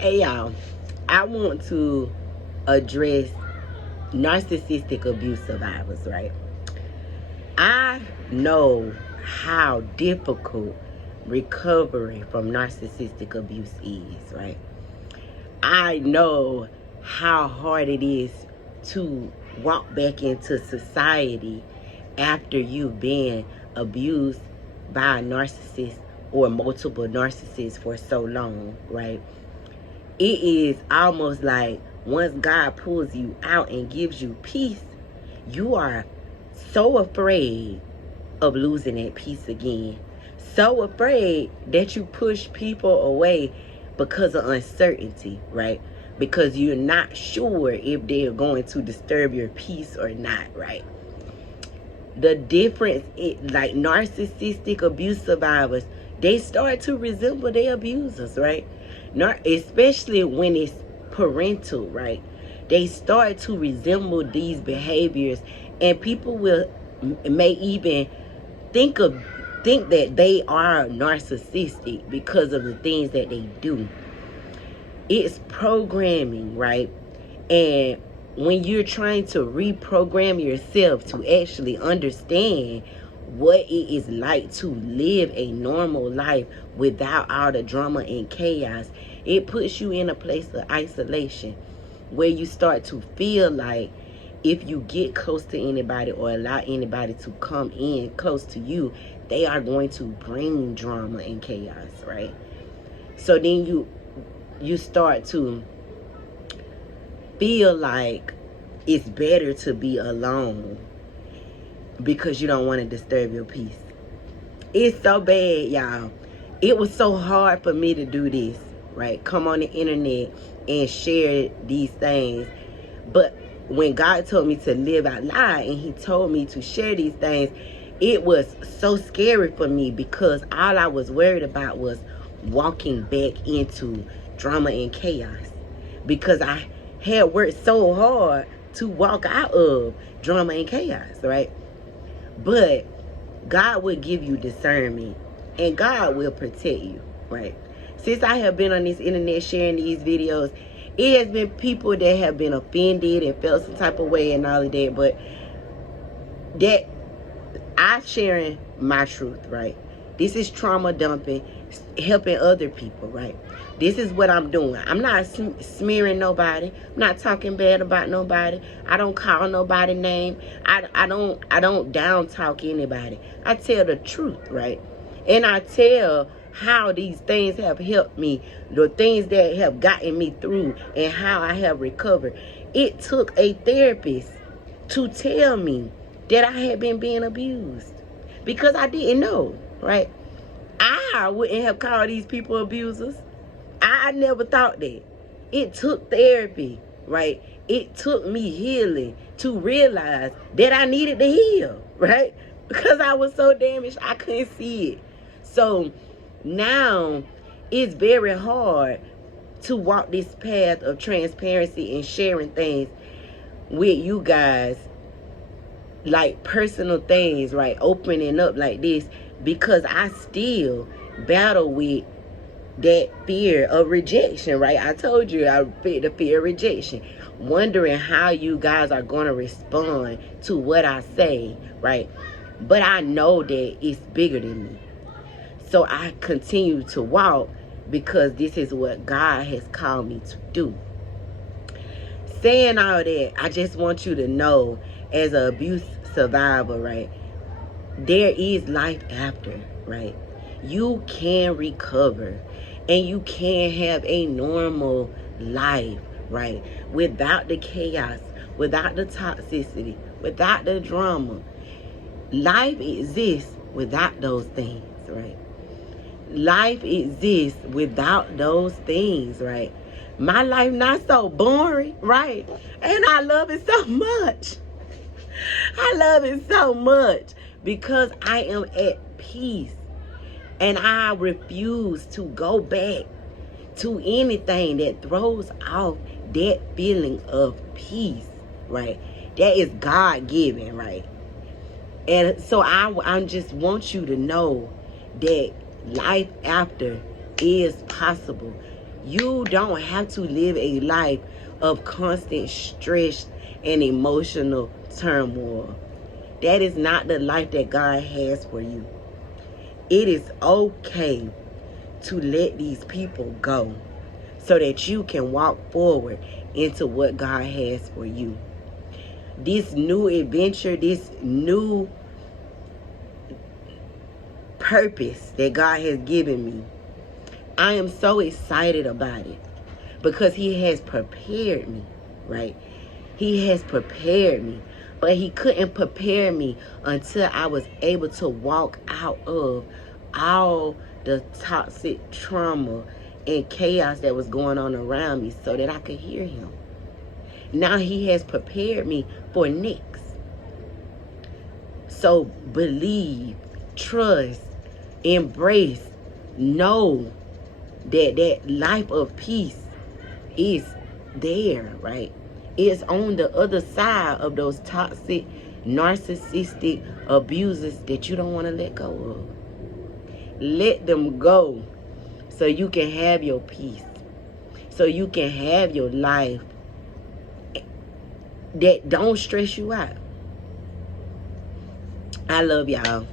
Hey y'all, I want to address narcissistic abuse survivors, right? I know how difficult recovery from narcissistic abuse is, right? I know how hard it is to walk back into society after you've been abused by a narcissist or multiple narcissists for so long, right? It is almost like once God pulls you out and gives you peace, you are so afraid of losing that peace again. So afraid that you push people away because of uncertainty, right? Because you're not sure if they're going to disturb your peace or not, right? The difference, like narcissistic abuse survivors, they start to resemble their abusers, right? Not especially when it's parental, right? They start to resemble these behaviors, and people will may even think of think that they are narcissistic because of the things that they do. It's programming, right? And when you're trying to reprogram yourself to actually understand what it is like to live a normal life without all the drama and chaos, it puts you in a place of isolation where you start to feel like if you get close to anybody or allow anybody to come in close to you, they are going to bring drama and chaos, right? So then you start to feel like it's better to be alone because you don't want to disturb your peace. It's so bad, y'all. It was so hard for me to do this, right? Come on the internet and share these things. But when God told me to live out loud and he told me to share these things, it was so scary for me because all I was worried about was walking back into drama and chaos, because I had worked so hard to walk out of drama and chaos, right? But God will give you discernment and God will protect you, right? Since I have been on this internet sharing these videos, it has been people that have been offended and felt some type of way and all of that, but that I'm sharing my truth, right? This is trauma dumping, helping other people, right? This is what I'm doing. I'm not smearing nobody. I'm not talking bad about nobody. I don't call nobody name. I don't down talk anybody. I tell the truth, right? And I tell how these things have helped me, the things that have gotten me through, and how I have recovered. It took a therapist to tell me that I had been being abused because I didn't know, right? I wouldn't have called these people abusers. I never thought that. It took therapy, right? It took me healing to realize that I needed to heal, right? Because I was so damaged, I couldn't see it. So now it's very hard to walk this path of transparency and sharing things with you guys, like personal things, right? Opening up like this, because I still battle with that fear of rejection, right? I told you I fear the fear of rejection, wondering how you guys are going to respond to what I say, right? But I know that it's bigger than me. So I continue to walk because this is what God has called me to do. Saying all that, I just want you to know, as an abuse survivor, right, there is life after, right? You can recover and you can have a normal life, right? Without the chaos, without the toxicity, without the drama. Life exists without those things, right? Life exists without those things, right? My life not so boring, right? And I love it so much. I love it so much because I am at peace. And I refuse to go back to anything that throws off that feeling of peace, right? That is God-given, right? And so I just want you to know that life after is possible. You don't have to live a life of constant stress and emotional turmoil. That is not the life that God has for you. It is okay to let these people go so that you can walk forward into what God has for you. This new adventure, this new purpose that God has given me, I am so excited about it because He has prepared me, right? He has prepared me. But He couldn't prepare me until I was able to walk out of all the toxic trauma and chaos that was going on around me so that I could hear Him. Now He has prepared me for next. So believe, trust, embrace, know that that life of peace is there, right? It's on the other side of those toxic, narcissistic abusers that you don't want to let go of. Let them go so you can have your peace, so you can have your life that don't stress you out. I love y'all.